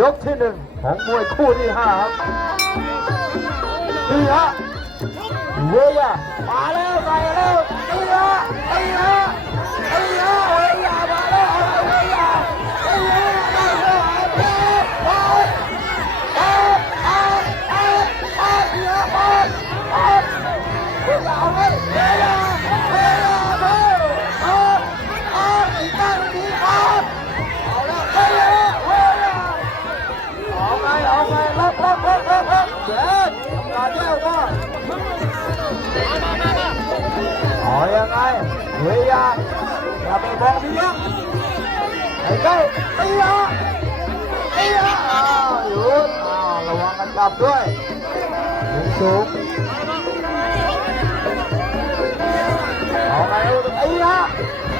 ยกที่หนึ่งของมวยคู่ที่ห้าครับดีฮะเวียมาแล้วใส่แล้วดีฮะ hỏi em ơi người ra là bị bỏ đi á. Thầy cây đi á đi á à yun à. À, à là hoàng anh gặp ด้วย đứng xuống họ này đi á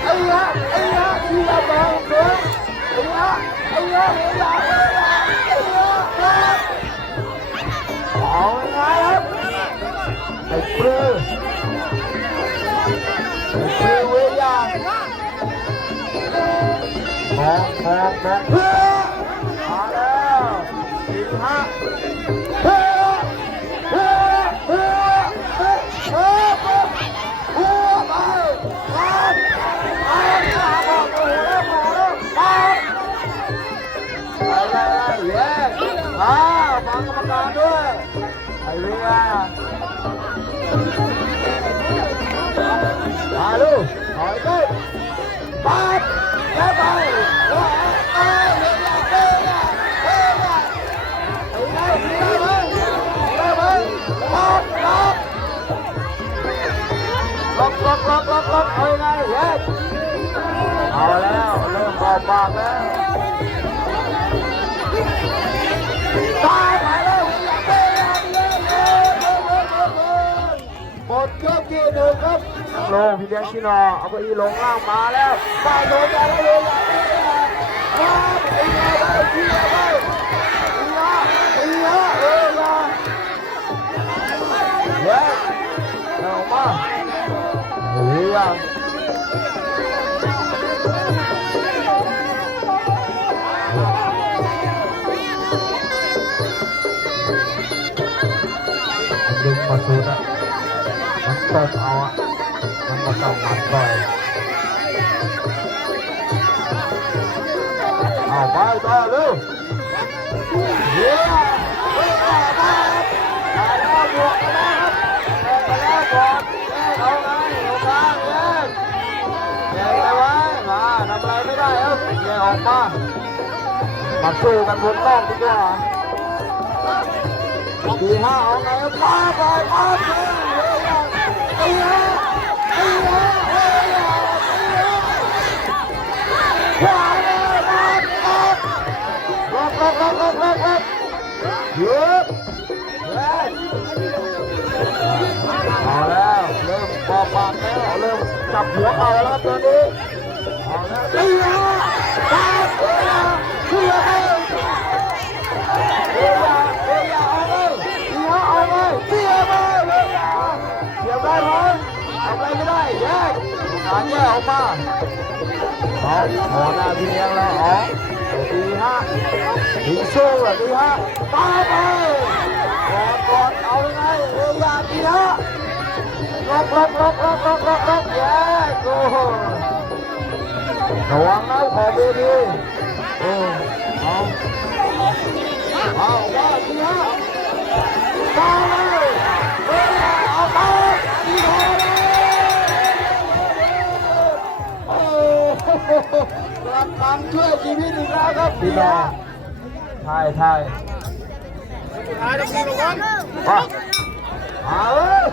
đi á đi á đi ra bờ xuống đi á đi á đi ra ดแปดแปดมาแล้วสิบห้าอ้าวฟังกรรมการด้วยไอเวียมาลูก ถอยไปปั๊บแล้วไปแล้วเอ้ยเวียเวียเวียไอ้ไล่เวียไปเวียไปปั๊บปั๊บล็อกล็อกล็อกล็อกล็อกเอายังไงแยเอาแล้วเริ่มบอกปากแล้ว ลงพี่เลี้ยงชินอเอาไปอีลงล่างมาแล้วได้โดนแล้วเลยดึงมาสุดอะมันตบเอาอะ มันมาต้องมันก่อนเอาไปต่อเร็วเยี่ยมเฮ้ยต่อมาครับมาแล้วบวกมาแล้วครับแยกมาแล้วก่อนแยกเอาไงเอาข้างแยกแยกไปไว้มาทำอะไรไม่ได้ครับแยกออกมามาสู้กันบนนอกดีกว่าดีห้าเอาไงมาไปมาไปเฮ้ยเบหัวเอาแล้วตอนนี้เอาแล้วเฮ้ยมาเฮ้ยเฮ้ยเฮ้ยเฮียเฮียเอาเลยเฮียเอาเลยเฮียมาเลยเฮียได้ไหมทำอะไรไม่ได้แยกงานแยกออกมาเอาพอหน้าพี่เลี้ยงแล้วอ๋อดีฮะดีสู้อะดีฮะมาไปกอดกอดเอายังไงเฮียดีฮะ ล็อกล็อกล็อกล็อกล็อกล็อกล็อกแยกโอ้โหระวังนะขอเวทีโอ้เอาเอาว่าดีฮะมาเลยเฮ้ยเอาไปดีฮะโอ้โหกลับคำช่วยชีวิตอีกแล้วครับพี่น้องใช่ใช่ท้ายต้องมีระวัง आव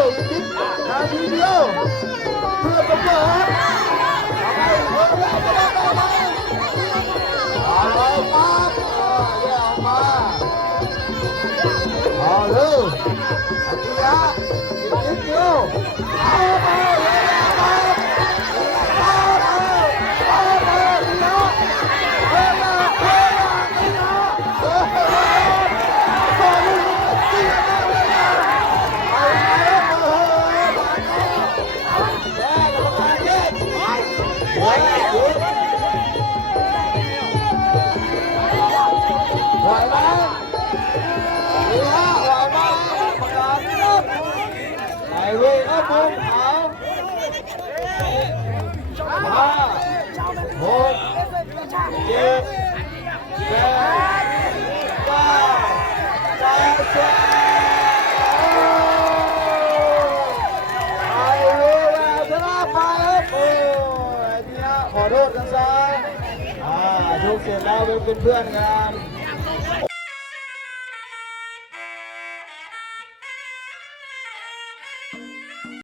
Oh, yeah, my. Oh, no. ขอโทษกันซะอ่าทุกเสร็จแล้วเป็นเพื่อนกัน